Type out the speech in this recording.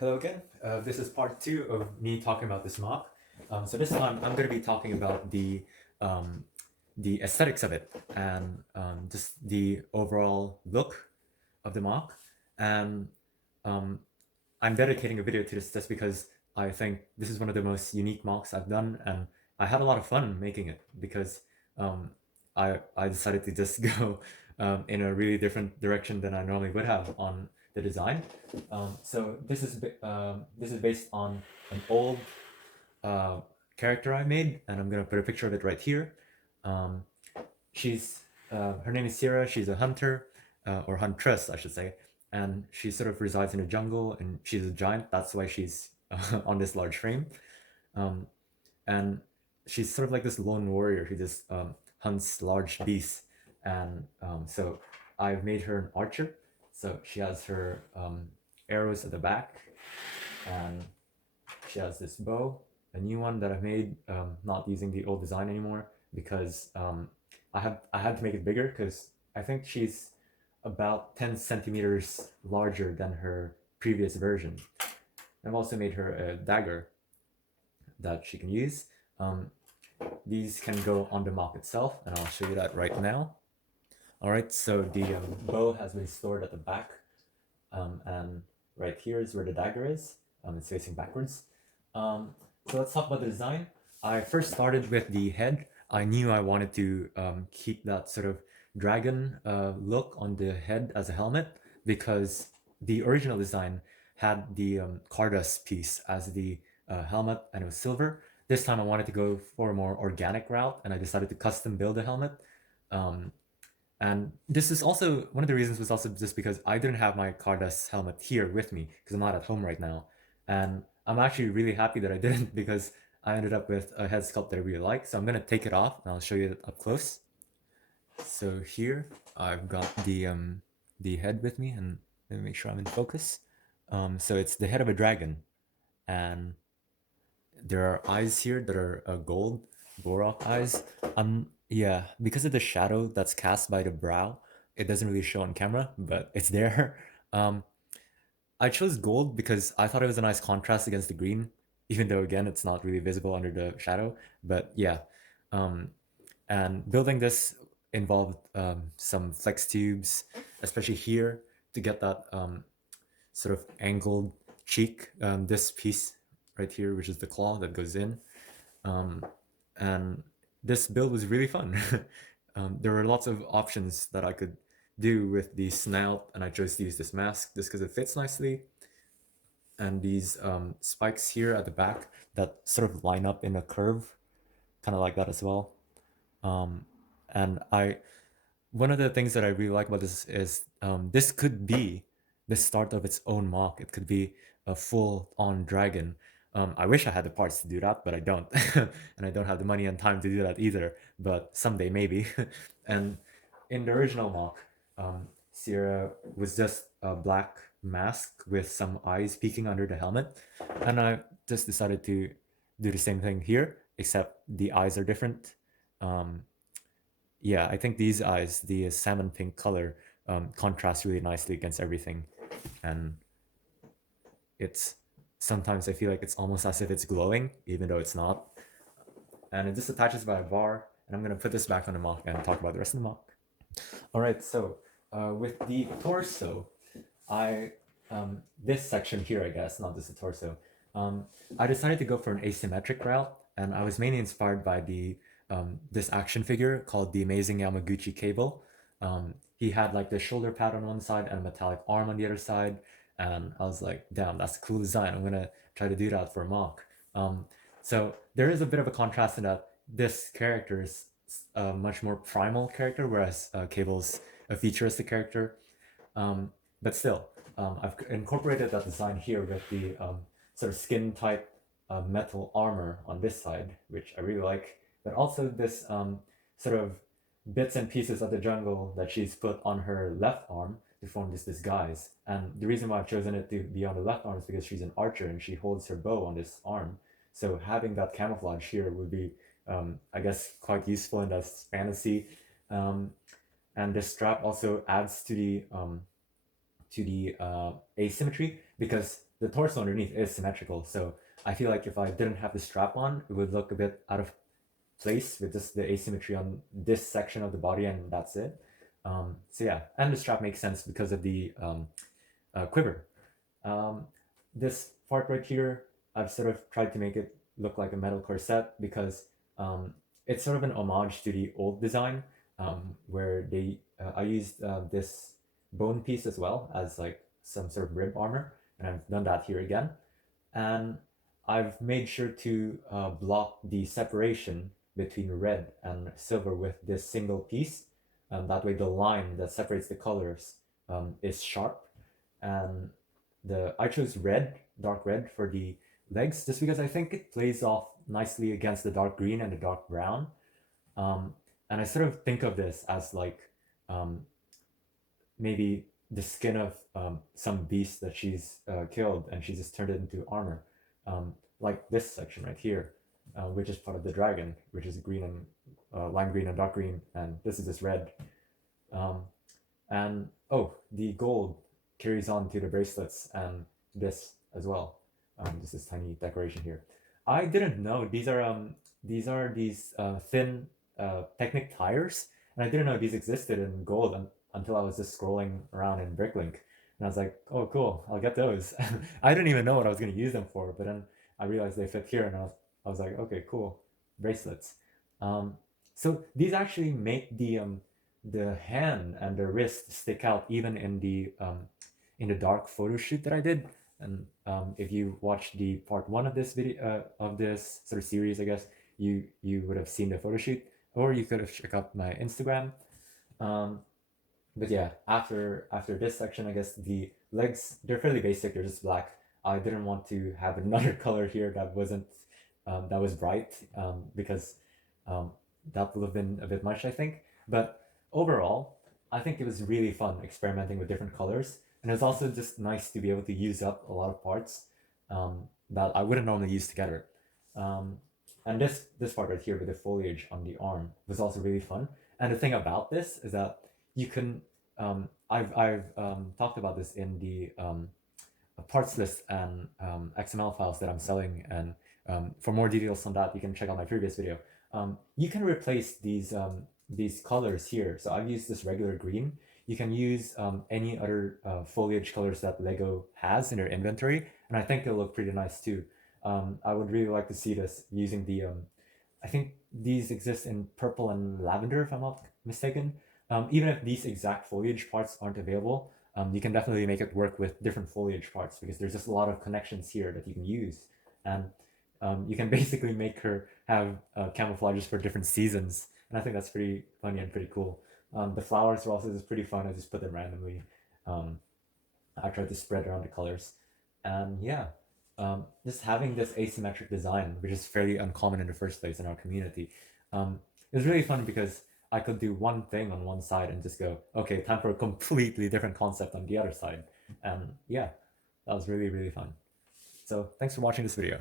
Hello again. This is part two of me talking about this MOC. So this time I'm going to be talking about um, the aesthetics of it and just the overall look of the MOC. And um, I'm dedicating a video to this just because I think this is one of the most unique MOCs I've done, and I had a lot of fun making it because um, I decided to just go in a really different direction than I normally would have on the design. So this is based on an old uh, character I made, and I'm gonna put a picture of it right here. Um, she's Her name is Sierra. She's a hunter or huntress, I should say, and she sort of resides in a jungle, and she's a giant. That's why she's on this large frame, um, and she's sort of like this lone warrior who just hunts large beasts. And so I've made her an archer. So she has her arrows at the back, and she has this bow, a new one that I made, not using the old design anymore because I had to make it bigger because I think she's about 10 centimeters larger than her previous version. I've also made her a dagger that she can use. These can go on the MOC itself, and I'll show you that right now. All right, so the bow has been stored at the back, and right here is where the dagger is. It's facing backwards. So let's talk about the design. I first started with the head. I knew I wanted to keep that sort of dragon look on the head as a helmet because the original design had the Cardass piece as the helmet, and it was silver. This time I wanted to go for a more organic route, and I decided to custom build a helmet. Um, and this is also one of the reasons was also just because I didn't have my Cardass helmet here with me because I'm not at home right now. And I'm actually really happy that I didn't because I ended up with a head sculpt that I really like. So I'm gonna take it off and I'll show you it up close. So here I've got the head with me, and let me make sure I'm in focus. So it's the head of a dragon, and there are eyes here that are gold Borok eyes. Yeah, because of the shadow that's cast by the brow, it doesn't really show on camera, but it's there. Um, I chose gold because I thought it was a nice contrast against the green, even though again it's not really visible under the shadow. But yeah, um, and building this involved some flex tubes, especially here to get that sort of angled cheek. This piece right here, which is the claw that goes in. Um, and this build was really fun. There were lots of options that I could do with the snout, and I chose to use this mask just because it fits nicely. And these spikes here at the back that sort of line up in a curve, kind of like that as well. And one of the things that I really like about this is this could be the start of its own MOC. It could be a full-on dragon. I wish I had the parts to do that, but I don't. And I don't have the money and time to do that either, but someday maybe. And in the original MOC, Sierra was just a black mask with some eyes peeking under the helmet. And I just decided to do the same thing here, except the eyes are different. Um, yeah, I think these eyes, the salmon pink color, contrast really nicely against everything. And it's sometimes I feel like it's almost as if it's glowing, even though it's not. And it just attaches by a bar. And I'm going to put this back on the MOC and talk about the rest of the MOC. All right, so with the torso, I this section here, I guess, not just the torso. I decided to go for an asymmetric route, and I was mainly inspired by the this action figure called the Amazing Yamaguchi Cable. He had like the shoulder pad on one side and a metallic arm on the other side, and I was like, damn, that's a cool design. I'm gonna try to do that for a MOC. So there is a bit of a contrast in that this character is a much more primal character, whereas Cable's a futuristic character. But still, I've incorporated that design here with the sort of skin type metal armor on this side, which I really like, but also this sort of bits and pieces of the jungle that she's put on her left arm to form this disguise. And the reason why I've chosen it to be on the left arm is because she's an archer and she holds her bow on this arm. So having that camouflage here would be, I guess, quite useful in this fantasy. And this strap also adds to the asymmetry because the torso underneath is symmetrical, so I feel like if I didn't have the strap on, it would look a bit out of place with just the asymmetry on this section of the body, and that's it. So yeah, and the strap makes sense because of the quiver. This part right here, I've sort of tried to make it look like a metal corset because it's sort of an homage to the old design, where I used this bone piece as well as like some sort of rib armor, and I've done that here again. And I've made sure to block the separation between red and silver with this single piece. That way the line that separates the colors is sharp. And I chose red, dark red for the legs, just because I think it plays off nicely against the dark green and the dark brown. And I sort of think of this as like maybe the skin of some beast that she's killed, and she just turned it into armor. Like this section right here, which is part of the dragon, which is green and lime green and dark green, and this is just red. And oh, the gold carries on to the bracelets and this as well. Just this tiny decoration here. I didn't know these are these thin Technic tires, and I didn't know these existed in gold until I was just scrolling around in Bricklink, and I was like, oh cool, I'll get those. I didn't even know what I was going to use them for, but then I realized they fit here, and I was like, okay, cool, bracelets. So these actually make the hand and the wrist stick out even in the dark photo shoot that I did. And if you watched the part 1 of this video of this sort of series, I guess you would have seen the photo shoot, or you could have checked out my Instagram. But yeah, after this section, I guess the legs, they're fairly basic, they're just black. I didn't want to have another color here that wasn't that was bright, because that would have been a bit much, I think. But overall, I think it was really fun experimenting with different colors, and it's also just nice to be able to use up a lot of parts that I wouldn't normally use together. And this part right here with the foliage on the arm was also really fun. And the thing about this is that you can I've talked about this in the parts list and XML files that I'm selling, and for more details on that, you can check out my previous video. You can replace these colors here. So I've used this regular green. You can use any other foliage colors that Lego has in their inventory, and I think it'll look pretty nice too. I would really like to see this using the I think these exist in purple and lavender, if I'm not mistaken. Even if these exact foliage parts aren't available, you can definitely make it work with different foliage parts, because there's just a lot of connections here that you can use. And you can basically make her have camouflages for different seasons. And I think that's pretty funny and pretty cool. The flowers are also just pretty fun. I just put them randomly. I tried to spread around the colors. And yeah, just having this asymmetric design, which is fairly uncommon in the first place in our community, it was really fun because I could do one thing on one side and just go, okay, time for a completely different concept on the other side. And yeah, that was really, really fun. So thanks for watching this video.